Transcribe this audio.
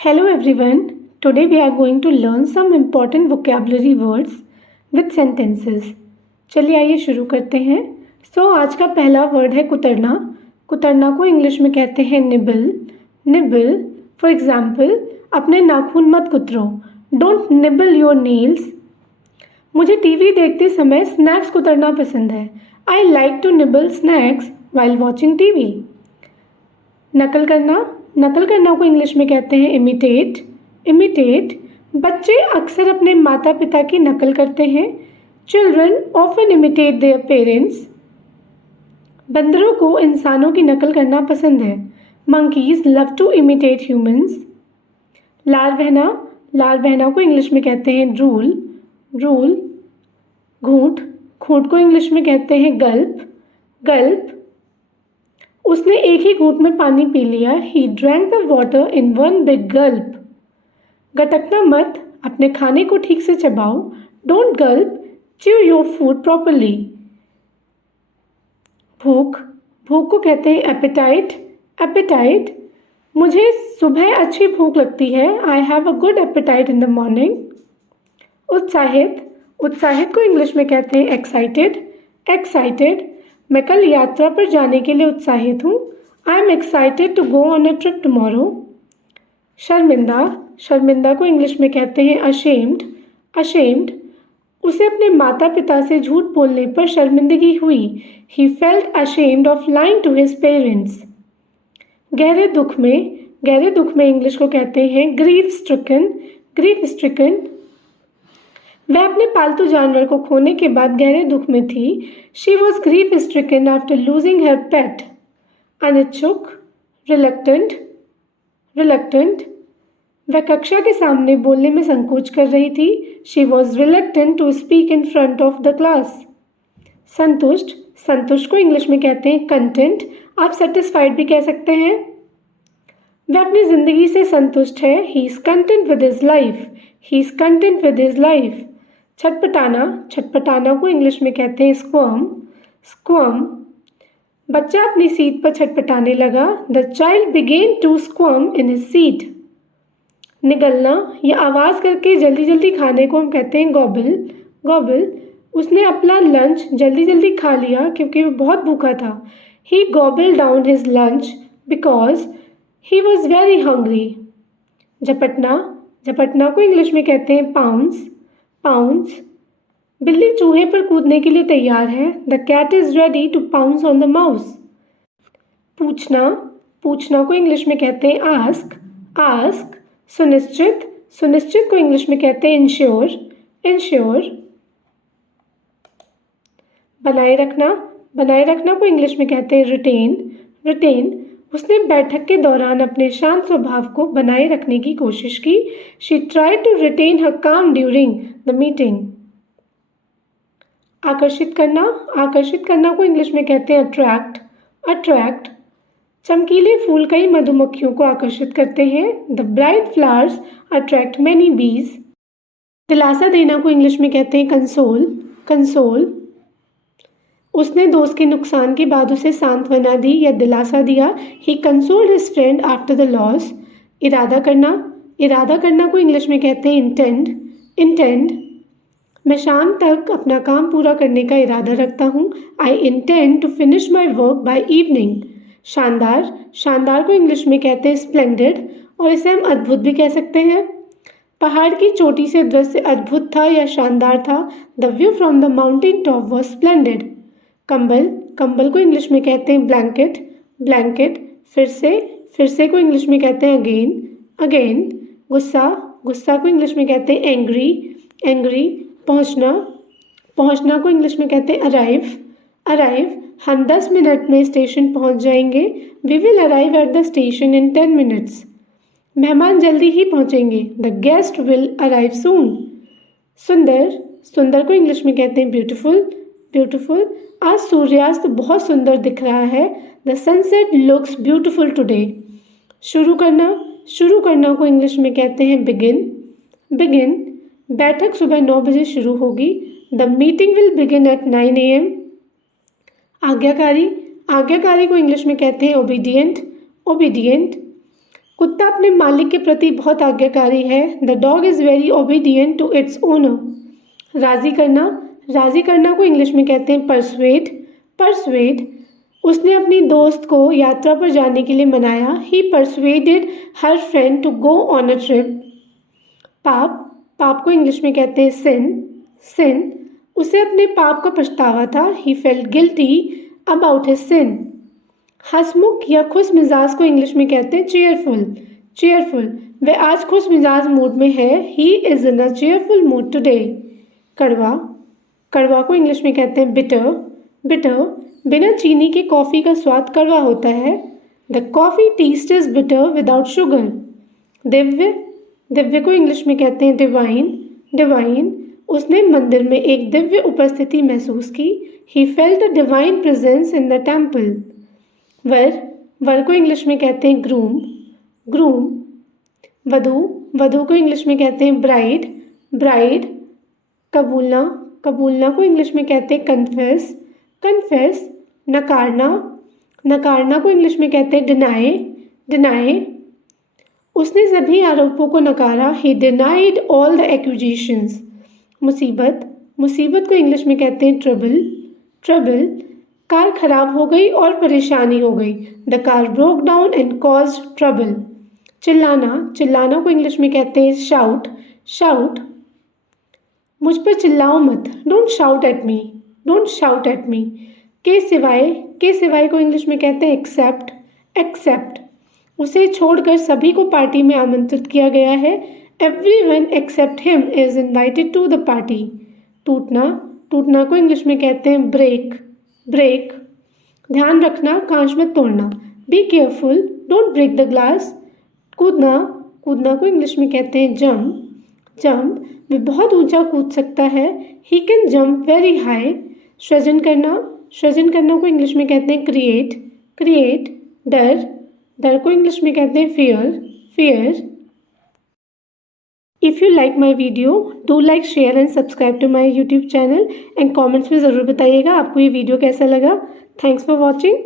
Hello everyone. Today we are going to learn some important vocabulary words with sentences. चलिए आइए शुरू करते हैं. आज का पहला वर्ड है कुतरना. कुतरना को इंग्लिश में कहते हैं निबल. निबल फॉर एग्जाम्पल, अपने नाखून मत कुतरो. Don't nibble your nails. मुझे टीवी देखते समय स्नैक्स कुतरना पसंद है. I like to nibble snacks while watching TV. नकल करना. नकल करना को इंग्लिश में कहते हैं इमिटेट. इमिटेट. बच्चे अक्सर अपने माता पिता की नकल करते हैं. Children often imitate their parents. बंदरों को इंसानों की नकल करना पसंद है. Monkeys love to imitate humans. लार बहना. लार बहना को इंग्लिश में कहते हैं ड्रूल. ड्रूल. घूंट. घूंट को इंग्लिश में कहते हैं गल्प. गल्प. उसने एक ही घूंट में पानी पी लिया. He drank the water in one big gulp. गटकना मत, अपने खाने को ठीक से चबाओ. Don't gulp, chew your food properly. भूख. भूख को कहते हैं एपेटाइट. एपेटाइट. मुझे सुबह अच्छी भूख लगती है. I have a good appetite in the morning. उत्साहित. उत्साहित को इंग्लिश में कहते हैं एक्साइटेड. एक्साइटेड. मैं कल यात्रा पर जाने के लिए उत्साहित हूँ. I am excited to go on a trip tomorrow. शर्मिंदा. शर्मिंदा को इंग्लिश में कहते हैं अशेम्ड. अशेम्ड. उसे अपने माता पिता से झूठ बोलने पर शर्मिंदगी हुई. He felt ashamed of lying to his parents. गहरे दुख में. गहरे दुख में इंग्लिश को कहते हैं ग्रीफ स्ट्रिकन. Grief stricken. वह अपने पालतू जानवर को खोने के बाद गहरे दुख में थी. She was grief stricken after losing her pet. अनिच्छुक. रिलक्टेंट. रिलक्टेंट. वह कक्षा के सामने बोलने में संकोच कर रही थी. She was reluctant to speak in front of the class. संतुष्ट. संतुष्ट को इंग्लिश में कहते हैं कंटेंट. आप सेटिस्फाइड भी कह सकते हैं. वह अपनी ज़िंदगी से संतुष्ट है. He is content with his life. He is content with his life. छटपटाना. छटपटाना को इंग्लिश में कहते हैं स्क्वर्म. स्क्वर्म. बच्चा अपनी सीट पर छटपटाने लगा. The child began to squirm in his seat. निगलना या आवाज़ करके जल्दी जल्दी खाने को हम कहते हैं गॉबल. गॉबल. उसने अपना लंच जल्दी जल्दी खा लिया क्योंकि वह बहुत भूखा था. He gobble down his lunch because he was very hungry. झपटना. झपटना को इंग्लिश में कहते हैं पाउंस. पाउंस. बिल्ली चूहे पर कूदने के लिए तैयार है. The cat is ready to pounce on the mouse. पूछना. पूछना को इंग्लिश में कहते हैं आस्क. आस्क. सुनिश्चित. सुनिश्चित को इंग्लिश में कहते हैं इंश्योर. इंश्योर. बनाए रखना. बनाए रखना को इंग्लिश में कहते हैं रिटेन. रिटेन. उसने बैठक के दौरान अपने शांत स्वभाव को बनाए रखने की कोशिश की. शी ट्राइड टू रिटेन हर काम ड्यूरिंग द मीटिंग. आकर्षित करना. आकर्षित करना को इंग्लिश में कहते हैं अट्रैक्ट. अट्रैक्ट. चमकीले फूल कई मधुमक्खियों को आकर्षित करते हैं. The bright flowers attract many बीज. दिलासा देना को इंग्लिश में कहते हैं कंसोल. कंसोल. उसने दोस्त के नुकसान के बाद उसे सांत्वना दी या दिलासा दिया. He consoled his friend after the loss. इरादा करना. इरादा करना को इंग्लिश में कहते हैं इंटेंड. इंटेंड. मैं शाम तक अपना काम पूरा करने का इरादा रखता हूँ. I intend to finish my work by evening. शानदार. शानदार को इंग्लिश में कहते हैं स्प्लेंडेड और इसे हम अद्भुत भी कह सकते हैं. पहाड़ की चोटी से दृश्य अद्भुत था या शानदार था. The view from the mountain top was splendid. कंबल. कंबल को इंग्लिश में कहते हैं ब्लैंकेट. ब्लैंकेट. फिर से को इंग्लिश में कहते हैं अगेन. अगेन. गुस्सा. गुस्सा को इंग्लिश में कहते हैं एंग्री. एंग्री. पहुंचना. पहुंचना को इंग्लिश में कहते हैं अराइव. अराइव. हम 10 मिनट में स्टेशन पहुंच जाएंगे. We will arrive at the station in 10 minutes. मेहमान जल्दी ही पहुंचेंगे. The guest will arrive soon. सुंदर. सुंदर को इंग्लिश में कहते हैं ब्यूटीफुल. ब्यूटीफुल. आज सूर्यास्त बहुत सुंदर दिख रहा है. The sunset looks beautiful today. शुरू करना. शुरू करना को इंग्लिश में कहते हैं बिगिन. बिगिन. बैठक सुबह 9 बजे शुरू होगी. The meeting will begin eight 9 AM. आज्ञाकारी. आज्ञाकारी को इंग्लिश में कहते हैं ओबीडियंट. ओबीडियंट. कुत्ता अपने मालिक के प्रति बहुत आज्ञाकारी है। The dog is very obedient to its owner. राज़ी करना को इंग्लिश में कहते हैं परसुएड। उसने अपनी दोस्त को यात्रा पर जाने के लिए मनाया। He persuaded her friend to go on a trip. पाप को इंग्लिश में कहते हैं सिन। उसे अपने पाप का पछतावा था। He felt guilty about his sin. हंसमुख या खुश मिजाज को इंग्लिश में कहते हैं चेयरफुल। वह आज खुश मिजाज मूड में है। He is in a cheerful mood today. कड़वा को इंग्लिश में कहते हैं बिटर। बिना चीनी के कॉफ़ी का स्वाद कड़वा होता है। The coffee test is bitter without sugar. Divya को इंग्लिश में कहते हैं डिवाइन। उसने मंदिर में एक दिव्य उपस्थिति महसूस की। He felt a divine presence in the temple. वर को इंग्लिश में कहते हैं ग्रूम। वधू को इंग्लिश में कहते हैं ब्राइड। कबूलना को इंग्लिश में कहते हैं कन्फेस। नकारना को इंग्लिश में कहते हैं डिनाई। उसने सभी आरोपों को नकारा। ही डिनाइड ऑल द एक्यूजेशंस। मुसीबत को इंग्लिश में कहते हैं ट्रबल। कार खराब हो गई और परेशानी हो गई। The car broke down and caused trouble. चिल्लाना को इंग्लिश में कहते हैं शाउट। मुझ पर चिल्लाओ मत। Don't shout at me. के सिवाय को इंग्लिश में कहते हैं एक्सेप्ट। उसे छोड़कर सभी को पार्टी में आमंत्रित किया गया है। Everyone except him is invited to the party. टूटना को इंग्लिश में कहते हैं ब्रेक। ध्यान रखना, कांच मत तोड़ना। Be careful, don't break the glass. कूदना को इंग्लिश में कहते हैं जंप। वह बहुत ऊंचा कूद सकता है। He can jump very high. सृजन करना को इंग्लिश में कहते हैं क्रिएट। डर को इंग्लिश में कहते हैं fear. If you like my video do like share and subscribe to my YouTube channel and comments में ज़रूर बताइएगा आपको ये वीडियो कैसा लगा। Thanks for watching.